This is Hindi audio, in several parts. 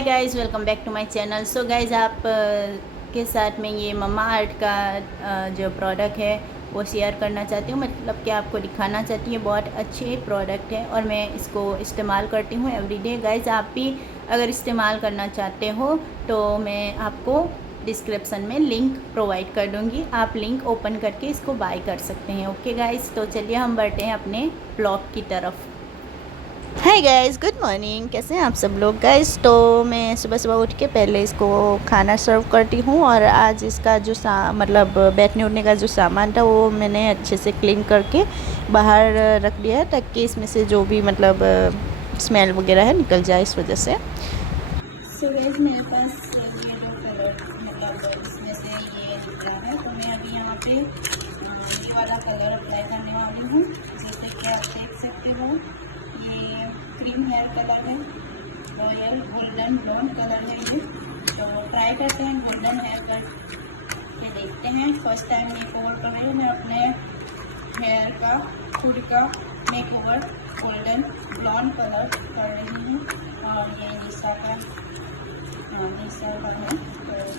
Hi guys, welcome back to my channel. So guys, आप के साथ में ये मम्मा अर्थ का जो प्रोडक्ट है वो शेयर करना चाहती हूँ। मतलब कि आपको दिखाना चाहती हूँ। बहुत अच्छे प्रोडक्ट है और मैं इसको इस्तेमाल करती हूँ एवरीडे। गाइस, आप भी अगर इस्तेमाल करना चाहते हो तो मैं आपको डिस्क्रिप्शन में लिंक प्रोवाइड कर दूँगी। आप लिंक ओपन करके इसको बाय कर सकते हैं। ओके गाइस, तो चलिए हम बढ़ते हैं अपने ब्लॉग की तरफ। Hi guys, good morning. कैसे हैं आप सब लोग गाइस। तो मैं सुबह सुबह उठ के पहले इसको खाना सर्व करती हूँ और आज इसका जो मतलब बैठने उठने का जो सामान था वो मैंने अच्छे से क्लीन करके बाहर रख दिया है ताकि इसमें से जो भी मतलब स्मेल वगैरह है निकल जाए इस वजह से। सो गाइस, मेरे पास ये जो कलर मतलब इसमें से ये दिख रहा है तो मैं अभी यहाँ पे ये वाला कलर अप्लाई करने वाली हूँ। जैसे कि आप देख सकते हो ये क्रीम हेयर कलर है, रॉयल गोल्डन ब्राउन कलर है ये। तो ट्राई करते हैं गोल्डन हेयर कट ये देखते हैं। फर्स्ट टाइम मेक ओवर कर रही हूँ मैं अपने हेयर का, खुद का make over golden brown colour कर रही हूँ। और ये निशा का है। तो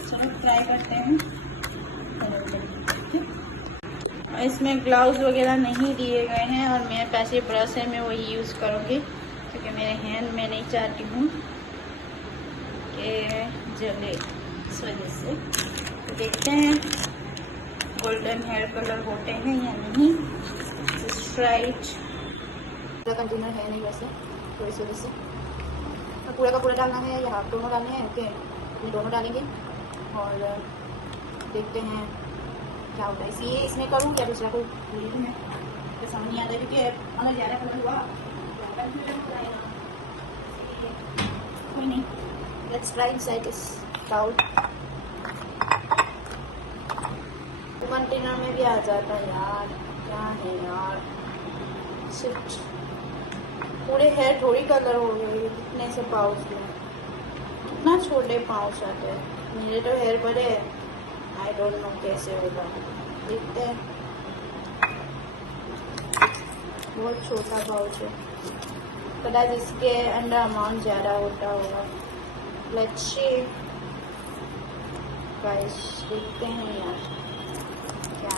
चलो ट्राई करते हैं। इसमें ग्लव्स वगैरह नहीं दिए गए हैं और मेरे पास ये ब्रश है, मैं वही यूज़ करूँगी क्योंकि मेरे हैंड में नहीं चाहती हूँ कि जले, इस वजह से। तो देखते हैं गोल्डन हेयर कलर होते हैं या नहीं। राइट, पूरा कंटेनर है नहीं वैसे, तो इस वजह से तो पूरा का पूरा डालना है या हाफ दोनों डालने हैं। ओके, ये दोनों डालेंगे और देखते हैं क्या होता है। ये इसमें करूँ क्या दूसरा कोई है तो समझ नहीं आता क्योंकि अगर ज़्यादा कलर हुआ तो कंफ्यूजन हो जाएगा। कोई नहीं, let's try inside this bowl. Container में भी आ जाता है यार, क्या है यार। शिट, पूरे हेयर थोड़ी कलर हो गए इतने से पाउच में। कितना छोटे पाउच आते हैं, मेरे तो हेयर बड़े है। आई डोंट नो कैसे होगा, देखते हैं। बहुत छोटा पाउच है, कदाच इसके अंदर अमाउंट ज़्यादा होता होगा। लेट्स सी गाइस, देखते हैं यार क्या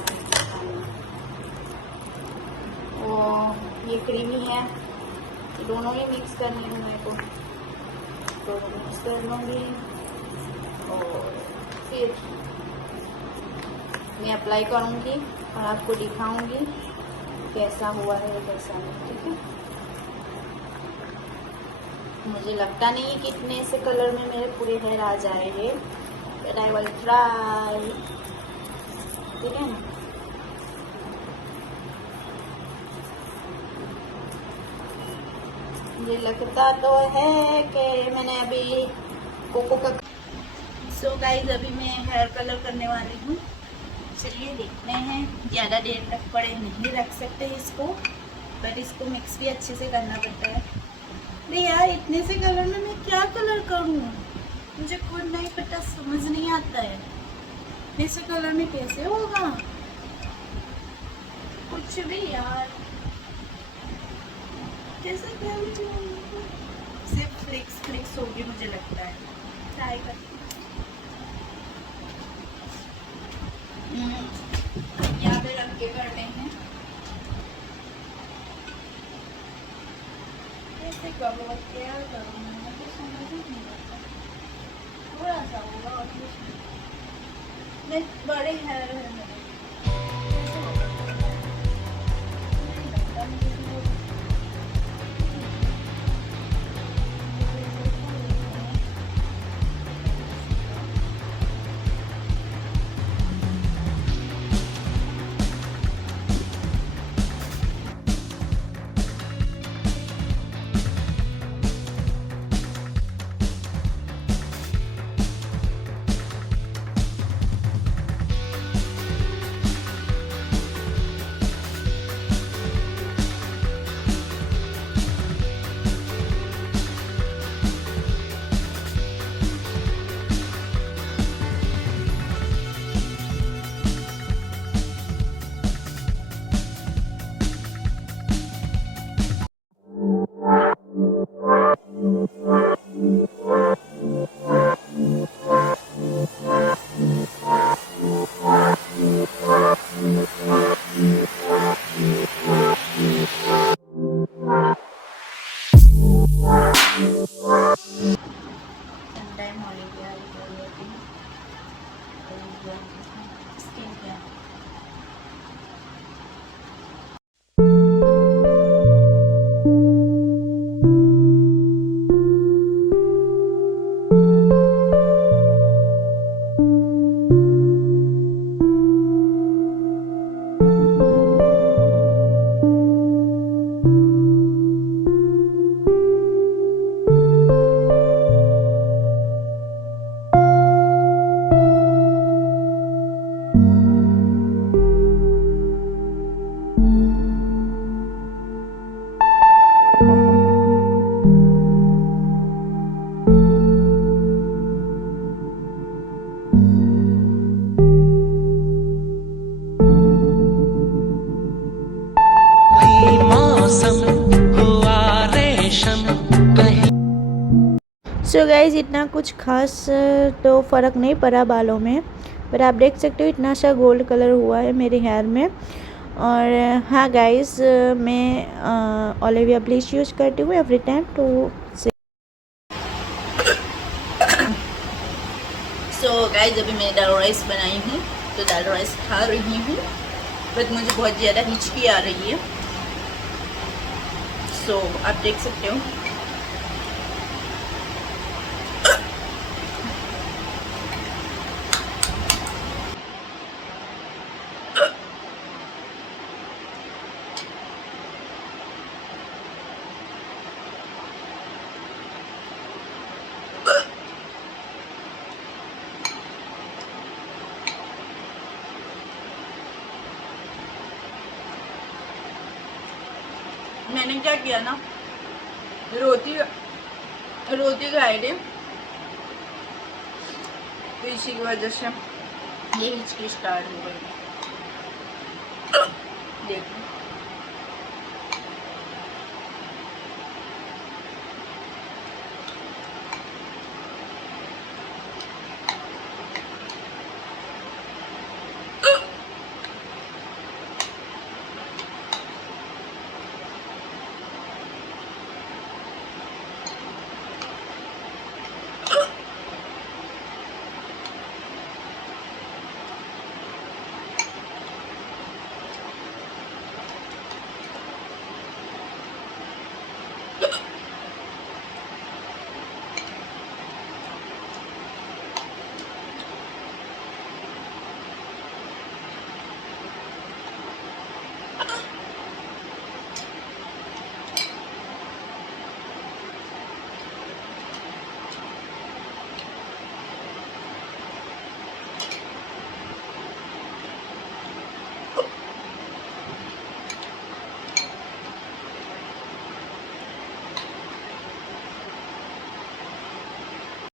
है। वो ये क्रीमी है, दोनों ही मिक्स करनी है मेरे को, तो मिक्स कर लूँगी और फिर मैं अप्लाई करूँगी और आपको दिखाऊँगी कैसा हुआ है कैसा नहीं। ठीक है, मुझे लगता नहीं है कि इतने से कलर में मेरे पूरे हेयर आ जाएंगे, बट आई विल ट्राई। ठीक है ना, मुझे लगता तो है कि मैंने अभी कोको का। सो गाइस, अभी मैं हेयर कलर करने वाली हूँ। चलिए देखते हैं। ज़्यादा देर तक पड़े नहीं रख सकते इसको, बट इसको मिक्स भी अच्छे से करना पड़ता है। अरे यार, इतने से कलर में मैं क्या कलर करूँ, मुझे खुद नहीं पता, समझ नहीं आता है इतने से कलर में कैसे होगा कुछ भी यार। कैसे करूँ, सिर्फ फ्लिक्स होगी मुझे लगता है। ट्राई करती हूँ। यहाँ पे रख के करते हैं। कैसे करूँ, क्या करूँ, मुझे समझ नहीं आता। थोड़ा सा होगा और कुछ नहीं, बड़े हेयर है मेरे। नहीं लगता मुझे स्किन केयर। सो गाइज़ इतना कुछ खास तो फ़र्क नहीं पड़ा बालों में, पर आप देख सकते हो इतना सा गोल्ड कलर हुआ है मेरे हेयर में। और हाँ गाइज़, मैं ओलिविया ब्लीच यूज़ करती हूँ every time too. So guys अभी मैं दाल राइस बनाई हूँ, तो दाल राइस खा रही हूँ, बट मुझे बहुत ज़्यादा हिचकी आ रही है। सो आप देख सकते हो। मैंने क्या किया ना, रोटी खाई थी, तो इसी की वजह से ये हिचकी स्टार्ट हो गई। देखो